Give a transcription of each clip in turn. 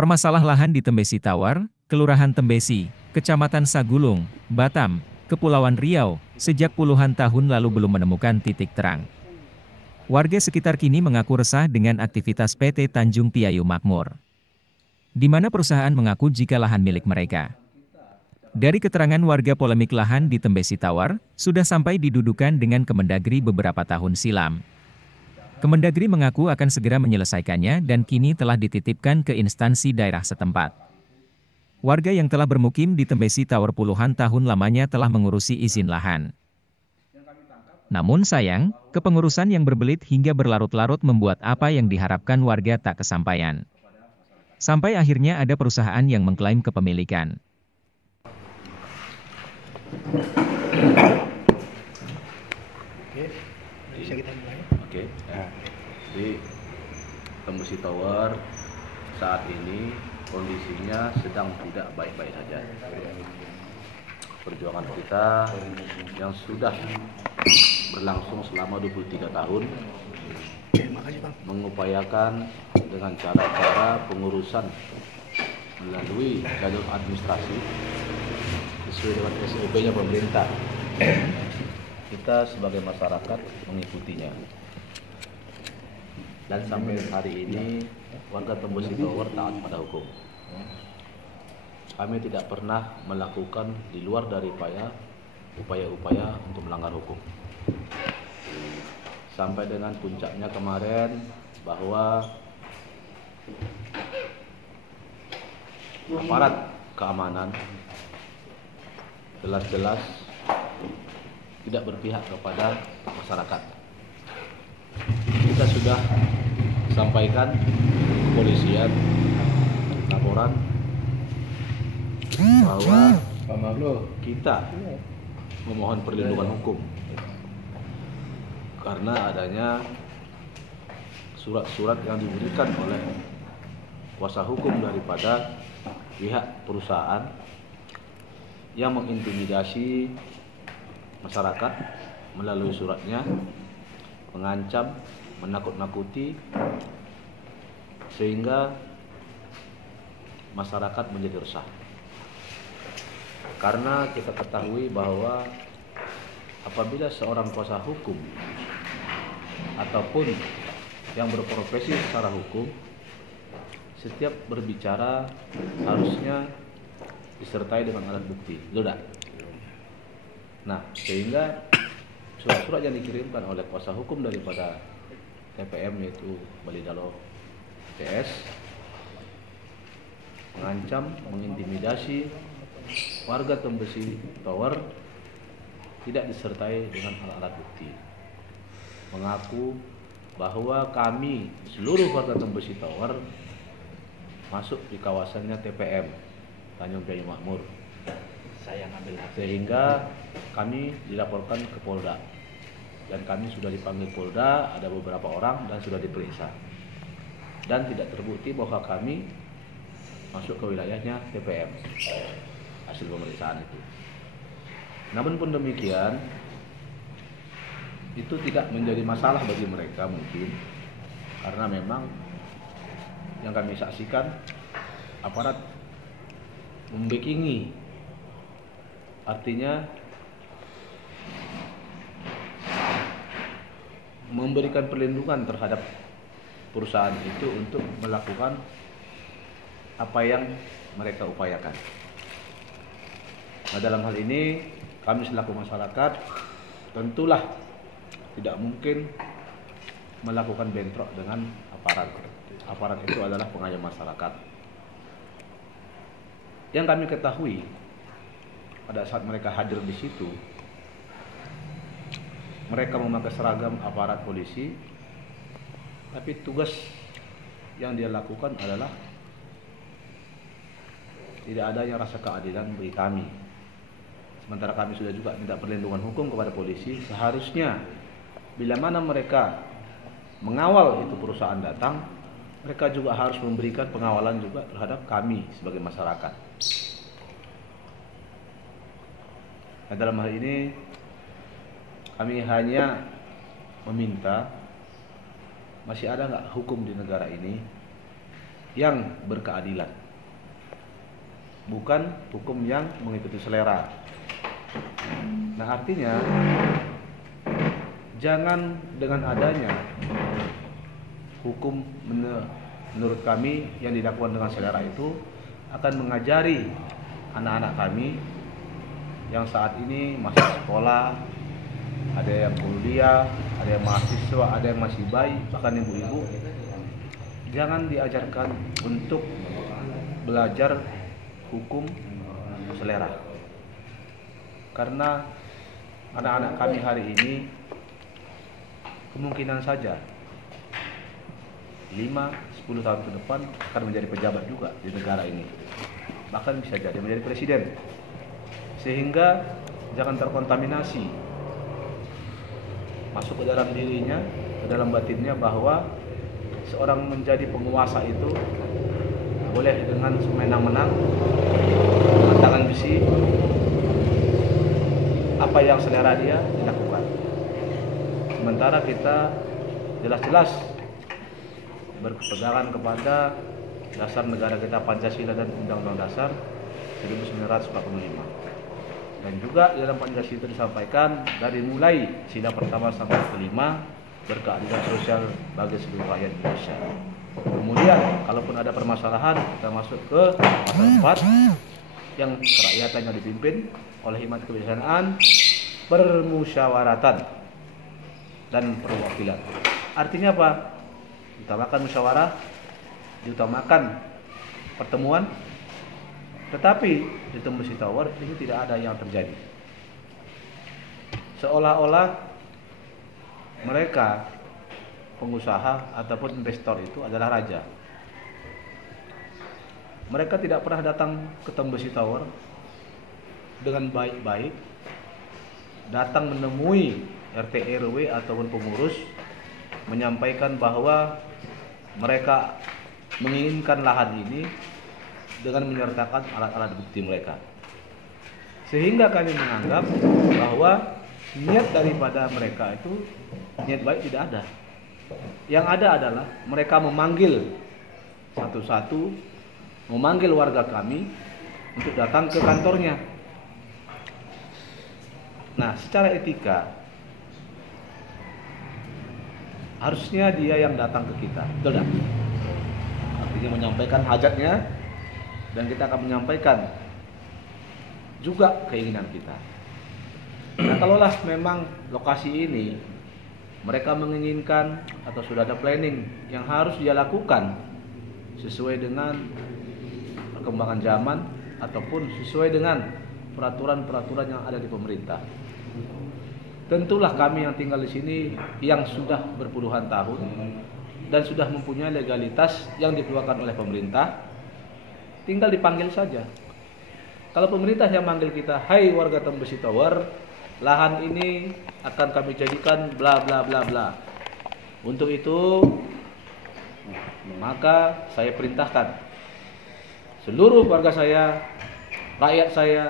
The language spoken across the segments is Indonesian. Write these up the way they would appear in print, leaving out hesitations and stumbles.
Permasalah lahan di Tembesi Tawar, Kelurahan Tembesi, Kecamatan Sagulung, Batam, Kepulauan Riau, sejak puluhan tahun lalu belum menemukan titik terang. Warga sekitar kini mengaku resah dengan aktivitas PT Tanjung Piayu Makmur, di mana perusahaan mengaku jika lahan milik mereka. Dari keterangan warga, polemik lahan di Tembesi Tawar sudah sampai didudukan dengan Kemendagri beberapa tahun silam. Kemendagri mengaku akan segera menyelesaikannya dan kini telah dititipkan ke instansi daerah setempat. Warga yang telah bermukim di Tembesi Tawar puluhan tahun lamanya telah mengurusi izin lahan. Namun sayang, kepengurusan yang berbelit hingga berlarut-larut membuat apa yang diharapkan warga tak kesampaian. Sampai akhirnya ada perusahaan yang mengklaim kepemilikan. Bisa kita mulai? Oke. Di Tembesi Tawar saat ini kondisinya sedang tidak baik-baik saja. Perjuangan kita yang sudah berlangsung selama 23 tahun mengupayakan dengan cara-cara pengurusan melalui jalur administrasi sesuai dengan SOP-nya pemerintah. Kita sebagai masyarakat mengikutinya. Dan sampai hari ini warga Tembesi Tawar taat pada hukum. Kami tidak pernah melakukan di luar dari upaya-upaya untuk melanggar hukum. Sampai dengan puncaknya kemarin bahwa aparat keamanan jelas-jelas tidak berpihak kepada masyarakat. Kita sudah sampaikan kepolisian laporan bahwa kita memohon perlindungan hukum karena adanya surat-surat yang diberikan oleh kuasa hukum daripada pihak perusahaan yang mengintimidasi masyarakat melalui suratnya, mengancam, menakut-nakuti, sehingga masyarakat menjadi resah. Karena kita ketahui bahwa apabila seorang kuasa hukum ataupun yang berprofesi secara hukum, setiap berbicara harusnya disertai dengan alat bukti, betul tak? Nah, sehingga surat-surat yang dikirimkan oleh kuasa hukum daripada TPM yaitu Balidalo TS mengancam, mengintimidasi warga Tembesi Tawar tidak disertai dengan alat-alat bukti. Mengaku bahwa kami seluruh warga Tembesi Tawar masuk di kawasannya TPM Tanjung Piayu Makmur. Sehingga kami dilaporkan ke Polda dan kami sudah dipanggil Polda, ada beberapa orang dan sudah diperiksa dan tidak terbukti bahwa kami masuk ke wilayahnya TPM hasil pemeriksaan itu. Namun pun demikian itu tidak menjadi masalah bagi mereka mungkin karena memang yang kami saksikan aparat membackingi, artinya memberikan perlindungan terhadap perusahaan itu untuk melakukan apa yang mereka upayakan. Nah, dalam hal ini kami selaku masyarakat tentulah tidak mungkin melakukan bentrok dengan aparat. Aparat itu adalah pengayom masyarakat. Yang kami ketahui pada saat mereka hadir di situ, mereka memakai seragam aparat polisi, tapi tugas yang dia lakukan adalah tidak adanya rasa keadilan bagi kami. Sementara kami sudah juga minta perlindungan hukum kepada polisi, seharusnya bila mana mereka mengawal itu perusahaan datang, mereka juga harus memberikan pengawalan juga terhadap kami sebagai masyarakat. Nah, dalam hal ini kami hanya meminta, masih ada nggak hukum di negara ini? yang berkeadilan, bukan hukum yang mengikuti selera. Nah, artinya jangan dengan adanya hukum menurut kami yang dilakukan dengan selera itu akan mengajari anak-anak kami yang saat ini masih sekolah, ada yang kuliah, ada yang mahasiswa, ada yang masih bayi, bahkan ibu-ibu, jangan diajarkan untuk belajar hukum selera. Karena anak-anak kami hari ini kemungkinan saja 5-10 tahun ke depan akan menjadi pejabat juga di negara ini, bahkan bisa jadi menjadi presiden. Sehingga jangan terkontaminasi masuk ke dalam dirinya, ke dalam batinnya, bahwa seorang menjadi penguasa itu boleh dengan semenang-menang, dengan tangan besi, apa yang selera dia dilakukan. Sementara kita jelas-jelas berpegangan kepada dasar negara kita, Pancasila dan Undang-Undang Dasar 1945. Dan juga di dalam Pancasila itu disampaikan dari mulai sila pertama sampai kelima, berkeadilan sosial bagi seluruh rakyat Indonesia. Kemudian kalaupun ada permasalahan, kita masuk ke pasal 4 yang kerakyatan yang dipimpin oleh hikmat kebijaksanaan, permusyawaratan dan perwakilan. Artinya apa? Diutamakan musyawarah, diutamakan pertemuan, tetapi di Tembusi Tower ini tidak ada yang terjadi. Seolah-olah mereka pengusaha ataupun investor itu adalah raja. Mereka tidak pernah datang ke Tembusi Tower dengan baik-baik, datang menemui RT RW ataupun pengurus, menyampaikan bahwa mereka menginginkan lahan ini dengan menyertakan alat-alat bukti mereka. Sehingga kami menganggap bahwa niat daripada mereka itu niat baik tidak ada. Yang ada adalah mereka memanggil satu-satu, memanggil warga kami untuk datang ke kantornya. Nah, secara etika harusnya dia yang datang ke kita, betul tidak? Artinya menyampaikan hajatnya, dan kita akan menyampaikan juga keinginan kita. Nah, kalaulah memang lokasi ini mereka menginginkan atau sudah ada planning yang harus dia lakukan sesuai dengan perkembangan zaman ataupun sesuai dengan peraturan-peraturan yang ada di pemerintah, tentulah kami yang tinggal di sini yang sudah berpuluhan tahun dan sudah mempunyai legalitas yang dikeluarkan oleh pemerintah, tinggal dipanggil saja. Kalau pemerintah yang manggil kita, hai warga Tembusi Tower, lahan ini akan kami jadikan bla bla bla bla. Untuk itu, maka saya perintahkan seluruh warga saya, rakyat saya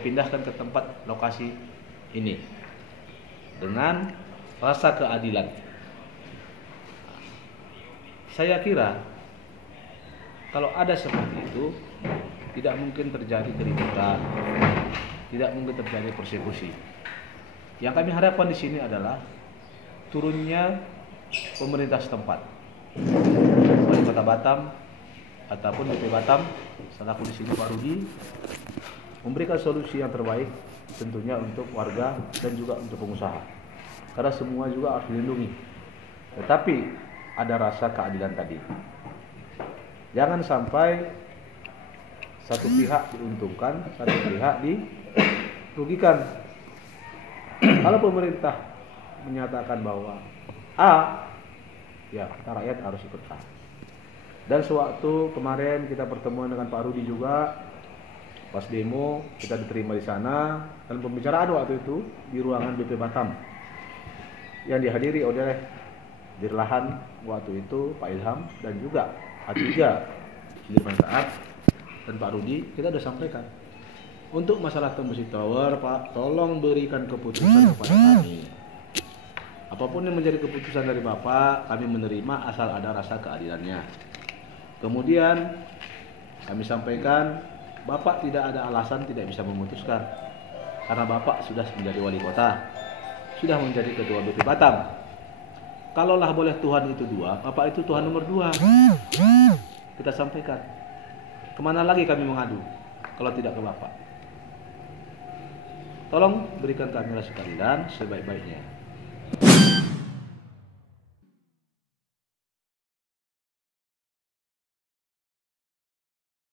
pindahkan ke tempat lokasi ini dengan rasa keadilan. Saya kira kalau ada seperti itu, tidak mungkin terjadi keributan, tidak mungkin terjadi persekusi. Yang kami harapkan di sini adalah turunnya pemerintah setempat, Wali Kota Batam ataupun BP Batam, selaku di sini Pak Rudi, memberikan solusi yang terbaik tentunya untuk warga dan juga untuk pengusaha. Karena semua juga harus dilindungi. Tetapi ada rasa keadilan tadi. Jangan sampai satu pihak diuntungkan, satu pihak dirugikan. Kalau pemerintah menyatakan bahwa A, ya rakyat harus ikut A. Dan sewaktu kemarin kita pertemuan dengan Pak Rudi juga, pas demo kita diterima di sana, dan pembicaraan waktu itu di ruangan BP Batam yang dihadiri oleh Dirlahan waktu itu Pak Ilham dan juga A3 Sudirman Said dan Pak Rudi. Kita sudah sampaikan untuk masalah Tembusi Tower, Pak, tolong berikan keputusan kepada kami. Apapun yang menjadi keputusan dari Bapak, kami menerima asal ada rasa keadilannya. Kemudian kami sampaikan, Bapak tidak ada alasan tidak bisa memutuskan. Karena Bapak sudah menjadi wali kota, sudah menjadi ketua BP Batam. Kalaulah boleh Tuhan itu dua, Bapak itu Tuhan nomor dua. Kita sampaikan. Kemana lagi kami mengadu kalau tidak ke Bapak? Tolong berikan kami rasa keadilan sebaik-baiknya.